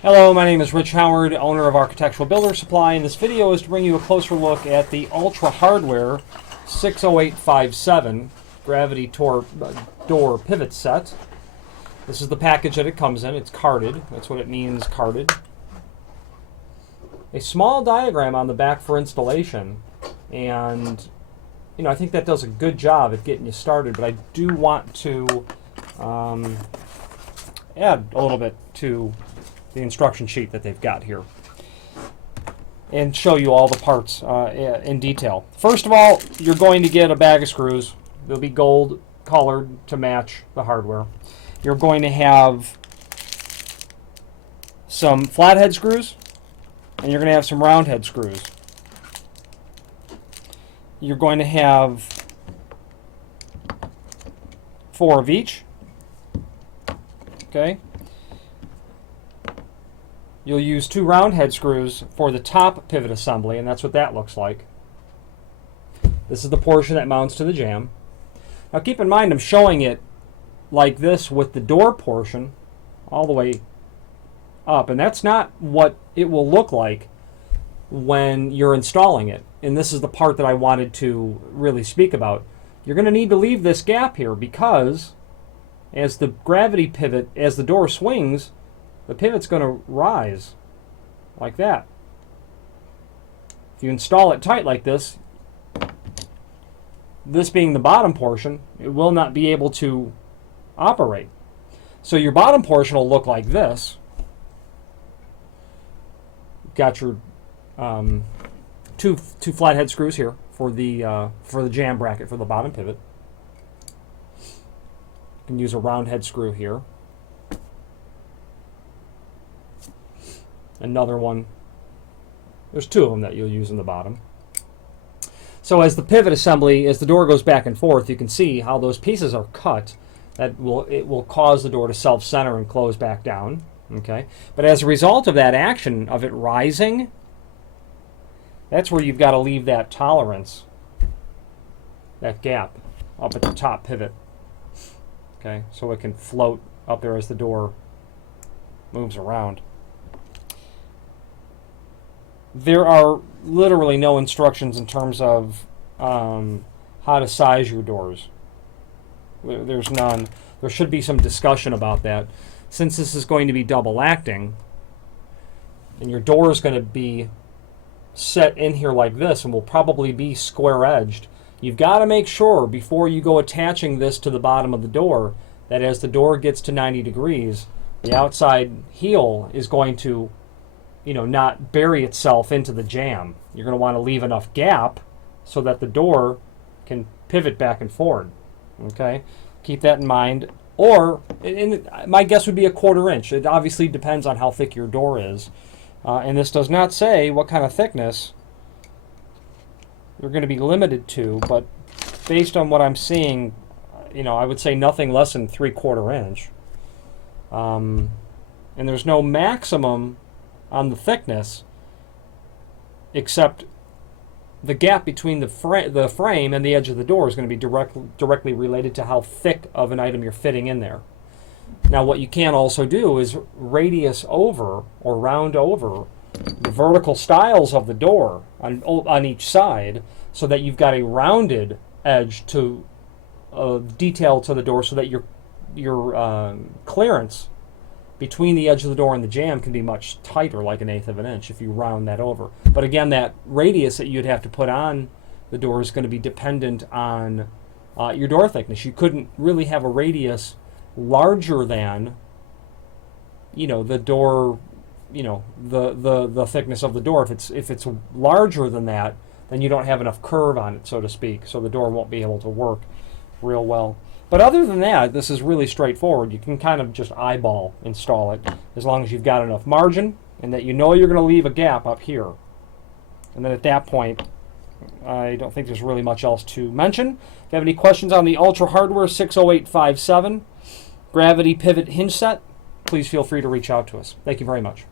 Hello, my name is Rich Howard, owner of Architectural Builder Supply, and this video is to bring you a closer look at the Ultra Hardware 60857 Gravity Door Pivot Set. This is the package that it comes in. It's carded. That's what it means, carded. A small diagram on the back for installation, and I think that does a good job at getting you started, but I do want to add a little bit to the instruction sheet that they've got here and show you all the parts in detail. First of all, you're going to get a bag of screws. They'll be gold colored to match the hardware. You're going to have some flathead screws, and you're going to have some roundhead screws. You're going to have 4 of each. Okay. You'll use 2 roundhead screws for the top pivot assembly, and that's what that looks like. This is the portion that mounts to the jamb. Now keep in mind I'm showing it like this with the door portion all the way up, and that's not what it will look like when you're installing it. And this is the part that I wanted to really speak about. You're going to need to leave this gap here because as the gravity pivot, as the door swings, the pivot's going to rise like that. If you install it tight like this being the bottom portion, it will not be able to operate. So your bottom portion will look like this. You've got your two flathead screws here for the jamb bracket for the bottom pivot. You can use a roundhead screw here. Another one. There's 2 of them that you'll use in the bottom. So as the pivot assembly, as the door goes back and forth, you can see how those pieces are cut. It will cause the door to self-center and close back down. Okay, but as a result of that action of it rising, that's where you've got to leave that tolerance, that gap up at the top pivot. Okay, so it can float up there as the door moves around. There are literally no instructions in terms of how to size your doors. There's none. There should be some discussion about that. Since this is going to be double acting, and your door is going to be set in here like this and will probably be square edged, you've got to make sure before you go attaching this to the bottom of the door that as the door gets to 90 degrees, the outside heel is going to not bury itself into the jamb. You're going to want to leave enough gap so that the door can pivot back and forward. Okay, keep that in mind. Or, my guess would be a 1/4 inch. It obviously depends on how thick your door is. And this does not say what kind of thickness you're going to be limited to, but based on what I'm seeing, I would say nothing less than 3/4 inch. And there's no maximum on the thickness, except the gap between the frame and the edge of the door is going to be directly related to how thick of an item you're fitting in there. Now what you can also do is radius over or round over the vertical stiles of the door on each side so that you've got a rounded edge to detail to the door so that your clearance between the edge of the door and the jamb can be much tighter, like 1/8 of an inch, if you round that over. But again, that radius that you'd have to put on the door is going to be dependent on your door thickness. You couldn't really have a radius larger than, the door, the thickness of the door. If it's larger than that, then you don't have enough curve on it, so to speak, so the door won't be able to work real well. But other than that, this is really straightforward. You can kind of just eyeball install it as long as you've got enough margin and that you're going to leave a gap up here. And then at that point, I don't think there's really much else to mention. If you have any questions on the Ultra Hardware 60857 Gravity Pivot Hinge Set, please feel free to reach out to us. Thank you very much.